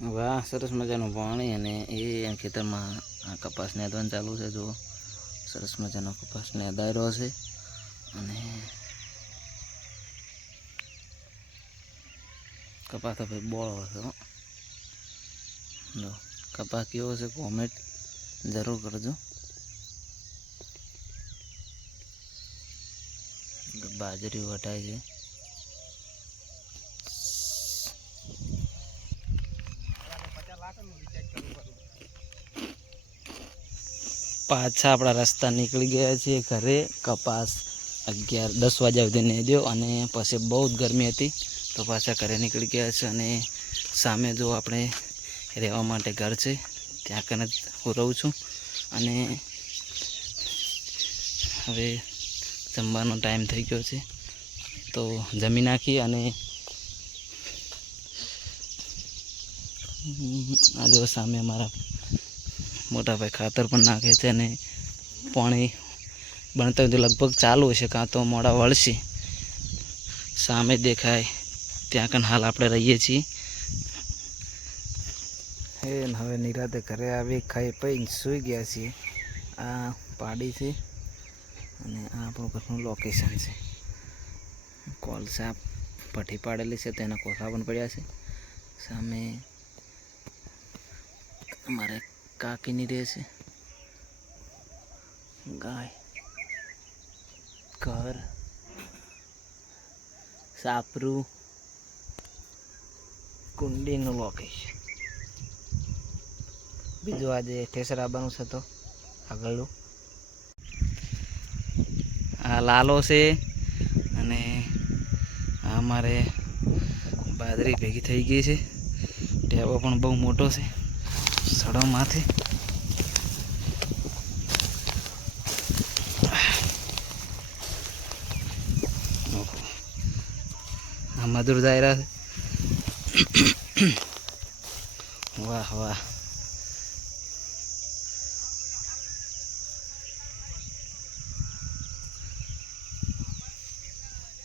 વાહ, સરસ મજાનું પાણી અને એ ખેતરમાં કપાસ નેદવાનું ચાલુ છે. જુઓ, સરસ મજાનો કપાસ નેદાઈ રહ્યો છે. અને કપાસ તો ભાઈ બોળો છે. જો કપાસ કેવો છે કોમેન્ટ જરૂર કરજો. બાજરી વટાય છે. પાછા આપણા રસ્તા નીકળી ગયા છીએ ઘરે. કપાસ 11-10 વાગ્યા સુધી નેદ્યો અને પછી બહુ જ ગરમી હતી તો પાછા ઘરે નીકળી ગયા છે. અને સામે જો આપણે રહેવા માટે ઘર છે, ત્યાં કને હું રહું છું. અને હવે જમવાનો ટાઈમ થઈ ગયો છે તો જમી નાખી. અને આ જો સામે અમારા મોટા ભાઈ ખાતર પણ નાખે છે અને પાણી બનતા તો લગભગ ચાલુ હશે, કાં તો મોડા વળશે. સામે દેખાય ત્યાં કન હાલ આપણે રહીએ છીએ. હવે નિરાતે ઘરે આવી ખાઈ પીને સૂઈ ગયા છીએ. આ પાડી છે અને આ આપણું ઘરનું લોકેશન છે. કોલસા ભઠ્ઠી પાડેલી છે, તેના કોઠા પણ પડ્યા છે. સામે અમારે કાકીની રહે છે. ગાય, ઘર, સાપરું, કુંડીનું લોકેશન. બીજું આજે ઠેસર આવવાનું છે તો આગળનું આ લાલો છે. અને આ અમારે બાજરી ભેગી થઈ ગઈ છે. ટેબો પણ બહુ મોટો છે સડો માથે. આ મધુર દાયરા છે. વાહ વાહ.